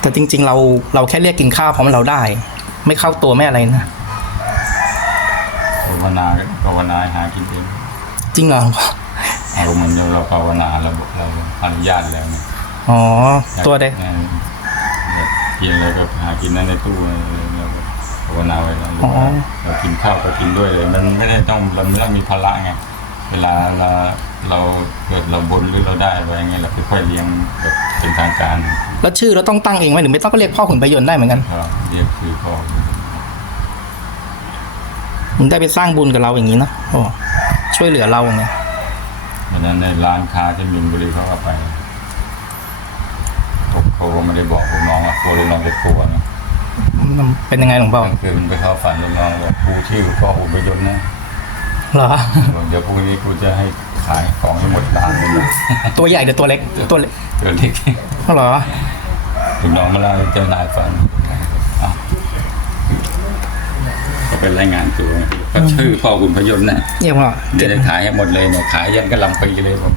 แต่จริง ๆ เราเราแค่เรียกกินข้าวเพราะมันเราได้ ไม่เข้าตัวไม่อะไรนะภาวนาภาวนาให้หากินเองจริงเหรอหลวงพ่ออารมณ์มันเราภาวนาเราเราอนุญาตแล้วเนี่ยอ๋อตัวเด็กเออแบบกินอะไรก็หากินนั่นในตู้อะไรเราก็ภาวนาไว้แล้วเรากินข้าวก็กินด้วยเลยมันไม่ได้ต้องเราไม่ต้องมีภาระไงเวลาเราเราเกิดเราบนหรือเราได้อะไรเงี้ยเราค่อยๆเลี้ยงแบบ เป็นทางการแล้วชื่อเราต้องตั้งเองไหมหรือไม่ต้องก็เรียกพ่อขุนประยนต์ได้เหมือนกันก็เรียกคือพ่อมันได้ไปสร้างบุญกับเราอย่างนี้เนอะโอ้ช่วยเหลือเราอย่างเงี้ยวันนั้นในร้านค้าที่มินบุรีเขาก็ไปเขาก็ไม่ได้บอกลูกน้องอะกลัวลูกน้องจะกลัวนะมันเป็นยังไงหลวงพ่อกลางคืนไปเข้าฝันลูกน้องบอกกูชื่อพ่ออุปยนต์นะเหรอบอกเดี๋ยวพรุ่งนี้กูจะให้ขายของให้หม ดร้านเลยนะตัวใหญ่หรือตัวเล็กตัวเล็กตัวเล็กเหรอลูกน้องมาเล่าให้เจ้านายฟังอ้าวก็เป็นรายงานตัวไงก็ชื่อพ่อคุณพยนต์นะเนี่ยพ่อเดี๋เก็ยบวจะขายให้หมดเลยเนี่ยขายยันกระหลำปีเลยผม